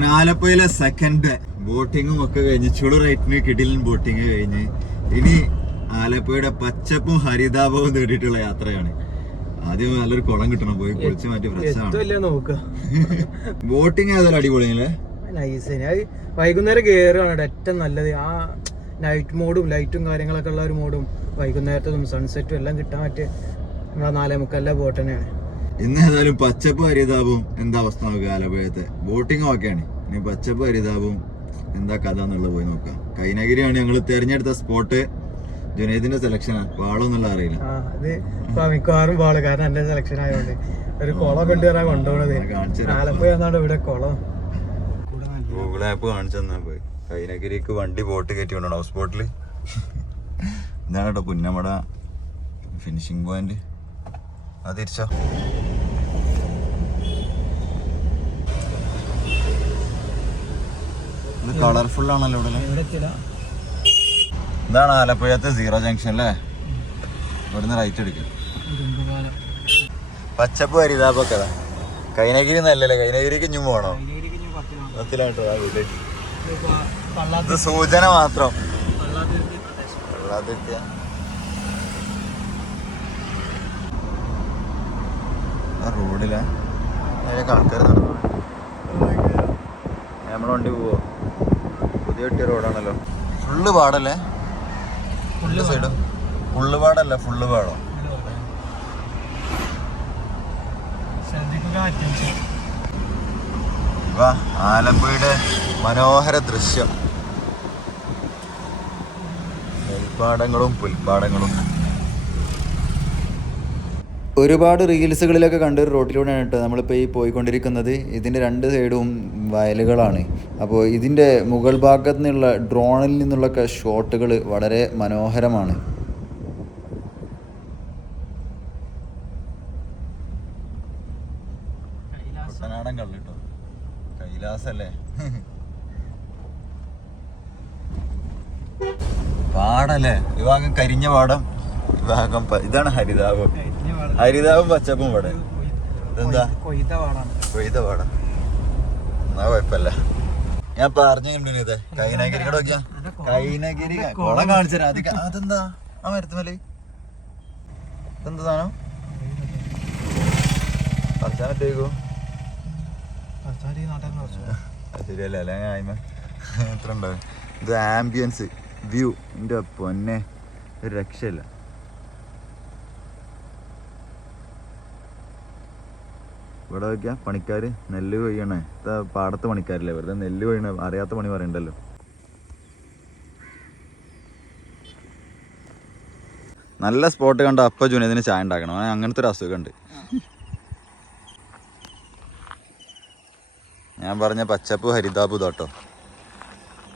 അങ്ങനെ ആലപ്പുഴയിലെ സെക്കൻഡ് ബോട്ടിങ്ങും ഒക്കെ കഴിഞ്ഞ് ചുളു റൈറ്റിന് കിടിലൻ ബോട്ടിങ് കഴിഞ്ഞ് ഇനി ആലപ്പുഴയുടെ പച്ചപ്പും ഹരിതാപവും നേടിയിട്ടുള്ള യാത്രയാണ്. ആദ്യം നല്ലൊരു കുളം കിട്ടണം പോയി കുളിച്ച് മാറ്റി ഫ്രഷാണ് ബോട്ടിങ് ഏതായാലും അടിപൊളിയല്ലേ നൈസ് വൈകുന്നേരം കയറുകയാണ് ഏറ്റവും നല്ലത്. ആ നൈറ്റ് മോഡും ലൈറ്റും കാര്യങ്ങളൊക്കെ ഉള്ള ഒരു മോഡും വൈകുന്നേരത്തതും സൺസെറ്റും എല്ലാം കിട്ടാൻ പറ്റിയ നമ്മളെ നാലേ മുക്കല്ല ബോട്ട് തന്നെയാണ്. ഇന്ന് ഏതായാലും പച്ചപ്പ് ഹരിതാപവും എന്താ അവസ്ഥ നോക്കുക ആലപ്പുഴത്തെ ബോട്ടിങ് ഓക്കെയാണ് ഇനി പച്ചപ്പ് ഹരിതാപവും എന്താ കഥ എന്നുള്ളത് പോയി നോക്കാം. കൈനഗിരിയാണ് ഞങ്ങൾ തിരഞ്ഞെടുത്ത സ്പോട്ട് ജുനൈദിന്റെ സെലക്ഷനാണ് പാളൊന്നുള്ള അറിയില്ല. അത് മിക്കവാറും പാൾ കാരണം എന്റെ സെലക്ഷൻ ആയതുകൊണ്ട് ഒരു കുളം കൊണ്ടുവരാൻ കൊണ്ടുപോണത്. ആലപ്പുഴ എന്നാണ് ഇവിടെ കുളം. ഗൂഗിൾ ആപ്പ് കാണിച്ചു തന്നാ പോയി. കൈനഗിരിക്ക് വണ്ടി ബോട്ട് കയറ്റി കൊണ്ടോ ഹൗസ് ബോട്ടിൽ ഇതാണ് കേട്ടോ പുന്നമട ഫിനിഷിംഗ് പോയിന്റ് അത് തിരിച്ചോ. ഇത് കളർഫുൾ ആണല്ലോ ഇവിടെ ഇതാണ് ആലപ്പുഴത്തെ സീറോ ജംഗ്ഷൻ അല്ലേ? ഇവിടുന്ന് റൈറ്റ് എടുക്കും. പച്ചപ്പ് ഹരിതാപ്പൊക്കെ. കൈനഗിരി നല്ലല്ലേ? കൈനഗിരിക്ക് ഇഞ്ഞും പോകണോ. പത്തിലാട്ടോ ആ ഇത് സൂചന മാത്രം. പള്ളാത്തുരുത്തി റോഡിലാ. ആൾക്കാർ നടന്നു. നമ്മളെ വണ്ടി പോവോ. പുതിയ കിട്ടിയ റോഡാണല്ലോ. ഫുള്ള് പാടല്ലേ? Full side? ഫുള്ള് പാടല്ല ഫുള്ള് പാടോ. ഇവ ആലപ്പുഴയുടെ മനോഹര ദൃശ്യം. നെൽപ്പാടങ്ങളും പുൽപ്പാടങ്ങളും. ഒരുപാട് റീൽസുകളിലൊക്കെ കണ്ട ഒരു റോട്ടിലൂടെയാണ് കേട്ടോ നമ്മളിപ്പോൾ ഈ പോയിക്കൊണ്ടിരിക്കുന്നത്. ഇതിന്റെ രണ്ട് സൈഡും വയലുകളാണ്. അപ്പോൾ ഇതിന്റെ മുകൾ ഭാഗത്ത് നിന്നുള്ള ഡ്രോണിൽ നിന്നുള്ളൊക്കെ ഷോട്ടുകൾ വളരെ മനോഹരമാണ്. കൈലാസല്ലേ? പാടല്ലേ? ഈ ഭാഗം കരിഞ്ഞ പാടം. ഈ ഭാഗം ഇതാണ് ഹരിതാപം ഹരിതാപം പച്ചപ്പും ഇവിടെ. ഇതെന്താ? കൊയ്ത പാടം എന്നാ ഞാൻ പറഞ്ഞു കൈനഗിരി കൂടെ നോക്കിയാ കൈനഗിരി കുളം കാണിച്ചരാ. അത് ക- അതെന്താ? ആ മരത്തുമല്ലേ ഇതെന്താ സാധനം? അത് ശരിയല്ല അല്ല? ആയ്മ എത്ര ഉണ്ടാവും ഇത് ആംബിയൻസ് വ്യൂ എന്റെ പൊന്നെ. ഒരു രക്ഷയില്ല. ഇവിടെ നോക്കിയാ പണിക്കാര് നെല്ല് കൊയ്യണേ. പാടത്ത് പണിക്കാരില്ലേ? വെറുതെ നെല്ല് കൊയ്യണേ. അറിയാത്ത പണി പറയണ്ടല്ലോ. നല്ല സ്പോട്ട് കണ്ട? അപ്പ ജുനേദിന് ചായ ഉണ്ടാക്കണം. അങ്ങനത്തെ ഒരു അസുഖമുണ്ട് ഞാൻ പറഞ്ഞ പച്ചപ്പ് ഹരിതാബ് തോട്ടോ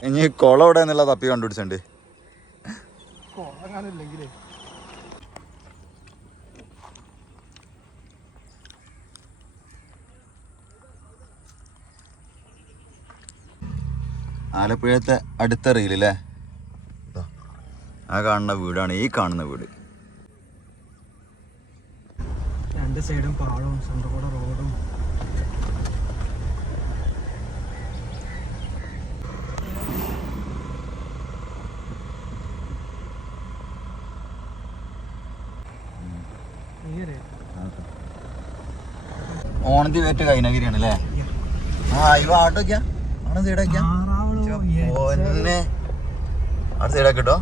ഇനി കുളം എവിടെ എന്നുള്ള തപ്പി കണ്ടുപിടിച്ചിട്ടുണ്ട് കോളങ്ങാനില്ലെങ്കിലേ ആലപ്പുഴത്തെ അടുത്ത റീലല്ലേ ആ കാണുന്ന വീടാണ് ഈ കാണുന്ന വീട്. രണ്ട് സൈഡും പാടവും സെൻട്രൽ കൂടെ റോഡും? ഓണത്തി വേറ്റ് കൈനഗിരിയാണ് അല്ലേ? ആ ഇവ ആണ് സൈഡാക്കിയാ? കേട്ടോ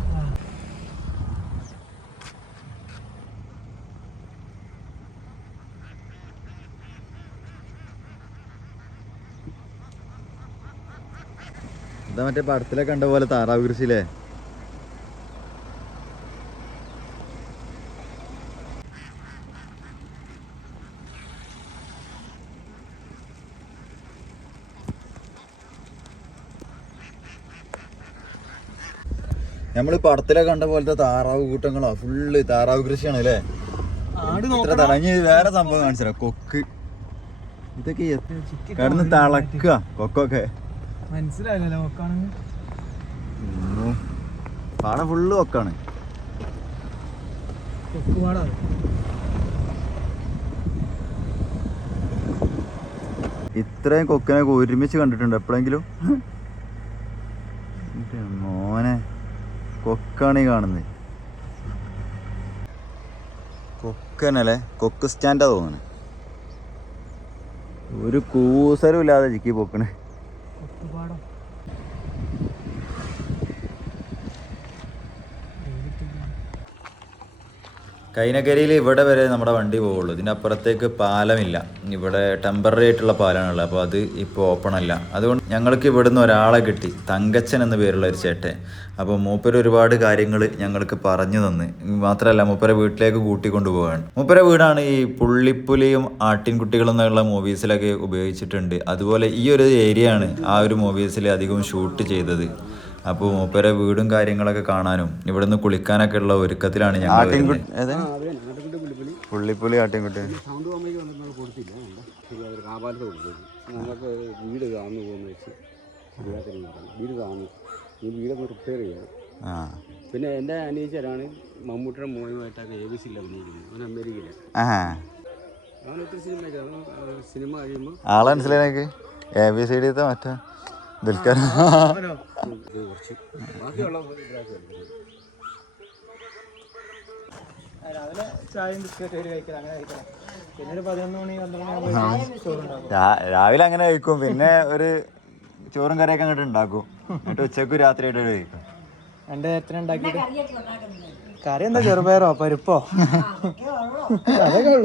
എന്താ മറ്റേ പടത്തിലൊക്കെ കണ്ട പോലെ താറാവ് കൃഷിയില്ലേ? നമ്മൾ പടത്തിലെ കണ്ട പോലത്തെ താറാവ് കൂട്ടങ്ങളോ. ഫുള്ള് താറാവ് കൃഷിയാണ് അല്ലേ? ഇത്ര തടഞ്ഞ് വേറെ സംഭവം കാണിച്ചു കൊക്ക്. ഇതൊക്കെ കിടന്ന് തളക്കുക. കൊക്കൊക്കെ. മനസ്സിലായില്ലല്ലോ. പാടം ഫുള്ള് കൊക്കാണ്. ഇത്രയും കൊക്കിനെ ഒരുമിച്ച് കണ്ടിട്ടുണ്ട് എപ്പോഴെങ്കിലും എന്റെ മോനെ കൊക്കാണ് ഈ കാണുന്നത് കൊക്കനല്ലേ? കൊക്ക് സ്റ്റാൻഡാ തോന്നുന്നു. ഒരു കൂസരും ഇല്ലാതെ ചിക്കി പൊക്കണേ. കൈനകരിയിൽ ഇവിടെ വരെ നമ്മുടെ വണ്ടി പോവുള്ളൂ. ഇതിന്റെ അപ്പുറത്തേക്ക് പാലമില്ല. ഇവിടെ ടെമ്പററി ആയിട്ടുള്ള പാലമാണുള്ളത് അപ്പോൾ അത് ഇപ്പോൾ ഓപ്പൺ അല്ല. അതുകൊണ്ട് ഞങ്ങൾക്ക് ഇവിടുന്ന് ഒരാളെ കിട്ടി. തങ്കച്ചൻ എന്ന പേരുള്ള ഒരു ചേട്ടൻ. അപ്പോൾ മൂപ്പര് ഒരുപാട് കാര്യങ്ങൾ ഞങ്ങൾക്ക് പറഞ്ഞു തന്ന്. മാത്രമല്ല മൂപ്പരെ വീട്ടിലേക്ക് കൂട്ടിക്കൊണ്ടു പോവാണ് മൂപ്പരെ വീടാണ് ഈ പുള്ളിപ്പുലിയും ആട്ടിൻകുട്ടികളും എന്നുള്ള മൂവീസിലൊക്കെ ഉപയോഗിച്ചിട്ടുണ്ട്. അതുപോലെ ഈ ഒരു ഏരിയയാണ് ആ ഒരു മൂവീസിൽ അധികം ഷൂട്ട് ചെയ്തത്. അപ്പോൾ മൂപ്പരെ വീടും കാര്യങ്ങളൊക്കെ കാണാനും ഇവിടുന്ന് കുളിക്കാനൊക്കെ ഉള്ള ഒരുക്കത്തിലാണ് ഞങ്ങൾ പുള്ളിപ്പുലി ആട്ടിൻകുട്ടി. ഞങ്ങൾക്ക് വീട് പോകുന്ന വെച്ച്. വീട് താന്നു ഈ വീടൊന്ന് റിപ്പയർ ചെയ്യണം. ആ. പിന്നെ എന്റെ അനിയച്ചാണ് മമ്മൂട്ടിയുടെ മോനുമായിട്ടൊക്കെ എ ബി സിയിൽ അഭിനയിക്കുന്നത് അവൻ അമേരിക്കയിലാണ് ആഹാ. അവൻ ഒത്തിരി സിനിമയൊക്കെ അവൻ സിനിമ കഴിയുമ്പോൾ ആളെ മനസ്സിലായി എ ബി സി ഡിത്തെ മറ്റേ ദുൽഖർ രാവിലെ ചായയും ബിസ്ക്കറ്റ് ഒരു കഴിക്കണം അങ്ങനെ കഴിക്കണം പിന്നെ ഒരു പതിനൊന്ന് മണി പന്ത്രണ്ട് മണി ചോറുണ്ടാവും രാവിലെ അങ്ങനെ കഴിക്കും. പിന്നെ ഒരു ചോറും കറിയൊക്കെ അങ്ങോട്ട് ഉണ്ടാക്കും. എന്നിട്ട് ഉച്ചയ്ക്ക് രാത്രിയായിട്ട് കഴിക്കും. എത്ര ഉണ്ടാക്കിയിട്ട്? കറി എന്താ ചെറുപയറോ പരിപ്പോ?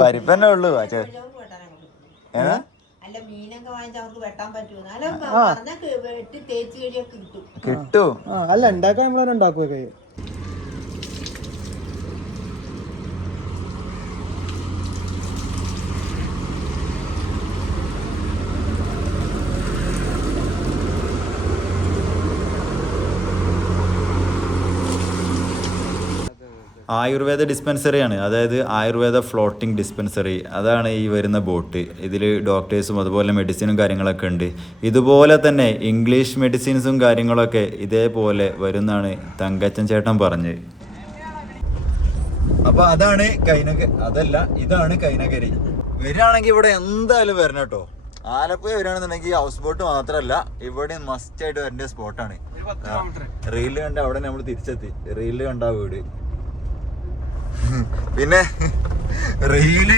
പരിപ്പന്നെ ഉള്ളു. ഏതാ? അല്ല മീനൊക്കെ വാങ്ങിച്ച് അവർക്ക് വെട്ടാൻ പറ്റുമോ? അല്ല പറഞ്ഞാൽ വെട്ടി തേച്ച് കഴിയൊക്കെ കിട്ടും. കിട്ടും. അല്ല ഉണ്ടാക്കാൻ നമ്മളവിടെ ഉണ്ടാക്കുക ആയുർവേദ ഡിസ്പെൻസറിയാണ്. അതായത് ആയുർവേദ ഫ്ലോട്ടിംഗ് ഡിസ്പെൻസറി. അതാണ് ഈ വരുന്ന ബോട്ട്. ഇതിൽ ഡോക്ടേഴ്സും അതുപോലെ മെഡിസിനും കാര്യങ്ങളൊക്കെ ഉണ്ട്. ഇതുപോലെ തന്നെ ഇംഗ്ലീഷ് മെഡിസിൻസും കാര്യങ്ങളൊക്കെ ഇതേപോലെ വരുന്നാണ് തങ്കച്ചൻ ചേട്ടൻ പറഞ്ഞത് അപ്പൊ അതാണ് കൈനക അതല്ല ഇതാണ് കൈനകരി വരികയാണെങ്കിൽ ഇവിടെ എന്തായാലും വരണം കേട്ടോ. ആലപ്പുഴ വരികയാണെന്നുണ്ടെങ്കിൽ ഹൗസ് ബോട്ട് മാത്രമല്ല ഇവിടെ മസ്റ്റ് ആയിട്ട് വരേണ്ട സ്പോട്ടാണ് റീൽ കണ്ട അവിടെ നമ്മൾ തിരിച്ചെത്തി. റീൽ കണ്ട വീട്. പിന്നെ റീൽ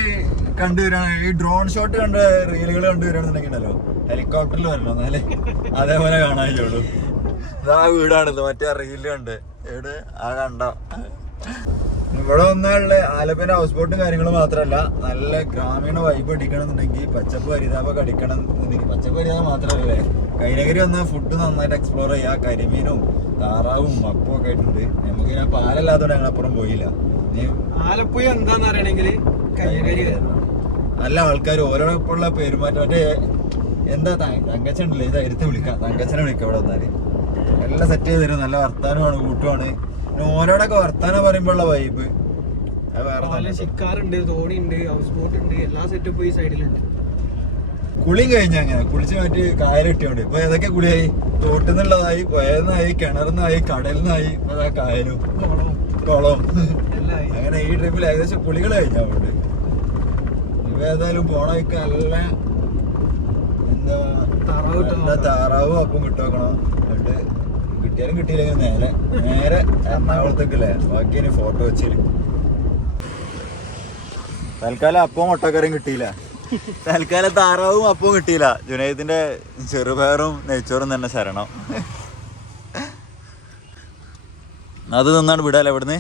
കണ്ടുവരാണ് ഈ ഡ്രോൺ ഷോട്ട് കണ്ട റീലുകൾ കണ്ടുവരാണെന്നുണ്ടെങ്കിൽ ഉണ്ടല്ലോ. ഹെലികോപ്റ്ററിൽ വരണം എന്നാലേ അതേപോലെ കാണാനുള്ളൂ ഇതാ വീടാണിത് മറ്റേ റീൽ കണ്ട്. എവിടെ ആ കണ്ട? ഇവിടെ വന്നുള്ള ആലപ്പുഴ ഹൗസ് ബോട്ടും കാര്യങ്ങളും മാത്രമല്ല നല്ല ഗ്രാമീണ വൈബ് അടിക്കണമെന്നുണ്ടെങ്കിൽ പച്ചപ്പ് ഹരിതാപൊക്കെ അടിക്കണം എന്നുണ്ടെങ്കിൽ പച്ചപ്പ് ഹരിതാപം മാത്രമല്ലേ കൈനഗരി വന്ന ഫുഡ് നന്നായിട്ട് എക്സ്പ്ലോർ ചെയ്യാം. കരിമീനും താറാവും മപ്പും ഒക്കെ ആയിട്ടുണ്ട്. നമുക്ക് ഞാൻ പാലല്ലാത്തതുകൊണ്ട് ഞങ്ങളപ്പുറം പോയില്ല. ആലപ്പുഴ എന്താന്ന് അറിയണമെങ്കിൽ നല്ല ആൾക്കാർ ഓരോടൊപ്പമുള്ള പെരുമാറ്റം. മറ്റേ എന്താ തങ്കച്ചുണ്ടല്ലേ ഇത് എടുത്ത് വിളിക്കാം. തങ്കച്ചനെ വിളിക്കാം ഇവിടെ വന്നാൽ. എല്ലാം സെറ്റ് ചെയ്ത് തരും. നല്ല വർത്താനമാണ് കൂട്ടുമാണ് പിന്നെ ഓരോടൊക്കെ വർത്താനം പറയുമ്പോഴുള്ള വൈബ് അത് വേറെ. ശിക്കാറുണ്ട് തോണി ഉണ്ട് ഹൗസ് ബോട്ട് ഉണ്ട് എല്ലാ സെറ്റപ്പും ഈ സൈഡിലുണ്ട് കുളിയും കഴിഞ്ഞ അങ്ങനെ. കുളിച്ച് മാറ്റി കായൽ കിട്ടിയോണ്ട്. ഇപ്പൊ ഏതൊക്കെ കുളിയായി? തോട്ടിൽ നിന്നുള്ളതായി പുഴന്നായി കിണറിന്നായി കടലിന്നായി കായലും. ആയി. അങ്ങനെ ഈ ട്രിപ്പിൽ ഏകദേശം കുളികൾ കഴിഞ്ഞാ അവിടെ. ഇവ ഏതായാലും പോണ നല്ല എന്താ താറാവ് അപ്പം കിട്ടുവെക്കണം എന്നിട്ട് കിട്ടിയാലും കിട്ടിയില്ലെങ്കിൽ നേരെ നേരെ എറണാകുളത്തേക്കല്ലേ? ബാക്കി ഇനി ഫോട്ടോ വെച്ചിൽ തൽക്കാലം അപ്പവും മുട്ടക്കറിയും കിട്ടിയില്ല. തൽക്കാലം താറാവും അപ്പവും കിട്ടിയില്ല. ജുനൈദിന്റെ ചെറുപയറും നെയ്ച്ചോറും തന്നെ ശരണം. അത് നിന്നാണ് വിടാല്ലേ ഇവിടുന്ന്?